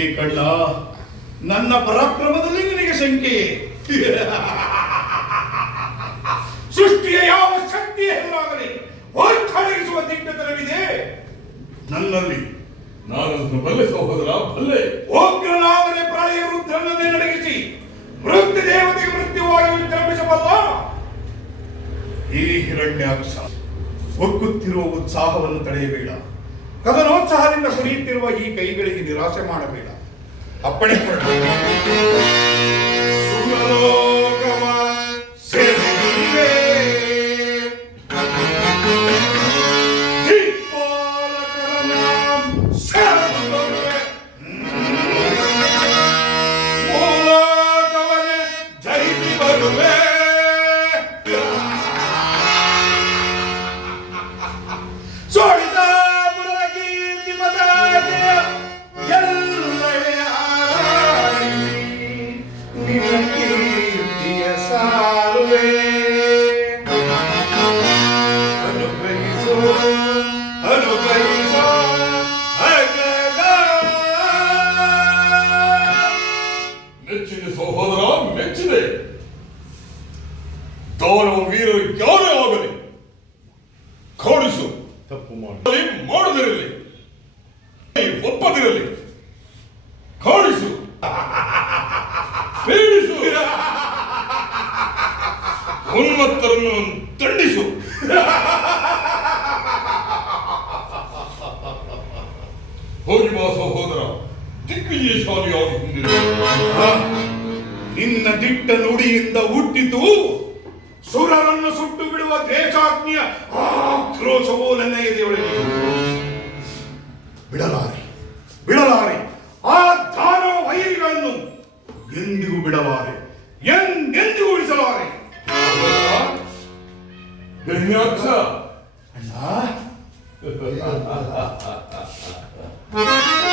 ಏ ಕಣ್ಣ ನನ್ನ ಪರಾಕ್ರಮದಲ್ಲಿ ನಿನಗೆ ಶಂಕೆ ಸೃಷ್ಟಿಯ ಯಾವ ಶಕ್ತಿಯ ಹೆಸರಾಗಲಿ ಹೊರತೊಡಗಿಸುವ ದಿಟ್ಟತನವಿದೆ. ನನ್ನಲ್ಲಿ ನಾನು ಬಲ್ಲೆ ಸಹೋದರ, ಬಲ್ಲೆ. ಉಗ್ರನಾದರೆ ಪ್ರಾಯ ವೃದ್ಧನನ್ನೇ ನಡಗಿಸಿ, ವೃತ್ತಿ ದೇವತೆಗೆ ಮೃತ್ಯುವಾಗಿ ವಿಜೃಂಭಿಸಬಲ್ಲ. ಈ ಹಿರಣ್ಯಾಕ್ಷ ಒಗ್ಗುತ್ತಿರುವ ಉತ್ಸಾಹವನ್ನು ತಡೆಯಬೇಡ. ಕದನೋತ್ಸಾಹದಿಂದ ಕುಣಿಯುತ್ತಿರುವ ಈ ಕೈಗಳಿಗೆ ನಿರಾಶೆ ಮಾಡಬೇಡ ಅಪ್ಪಣೆ ಕೊಡ ಸಾರುವೆ ಅನುಗ್ರಹಿಸು ಅನುಗ್ರಹಿಸು. ಮೆಚ್ಚಿದೆ ಸಹೋದರ ಮೆಚ್ಚಿದೆ ದಾನವ ವೀರರು ಯಾರೇ ಆಗಲಿ ಕಾಣಿಸು ತಪ್ಪು ಮಾಡಿ ಮಾಡದಿರಲಿ ಒಪ್ಪದಿರಲಿ ಉನ್ಮತ್ತರನ್ನು ದಂಡಿಸು. ಹೋಗಿ ಬಾ ಸಹೋದರ ದಿಗ್ವಿಜಯಶಾಲಿಯಾಗಿ ನಿನ್ನ ದಿಟ್ಟ ನುಡಿಯಿಂದ ಹುಟ್ಟಿತು. ಸುರರನ್ನು ಸುಟ್ಟು ಬಿಡುವ ದೇಶಾಜ್ಞೆಯ ಆಕ್ರೋಶವೂ ನನ್ನ ಎದೆಯೊಳಗೆ ಬಿಡಲಾರೆ ಬಿಡಲಾರೆ, ಆ ದಾನವ ವೈರಿಗಳನ್ನು ಎಂದಿಗೂ ಬಿಡಲಾರೆ, ಎಂದೆಂದಿಗೂ ಉಳಿಸಲಾರೆ. 능력자. 아.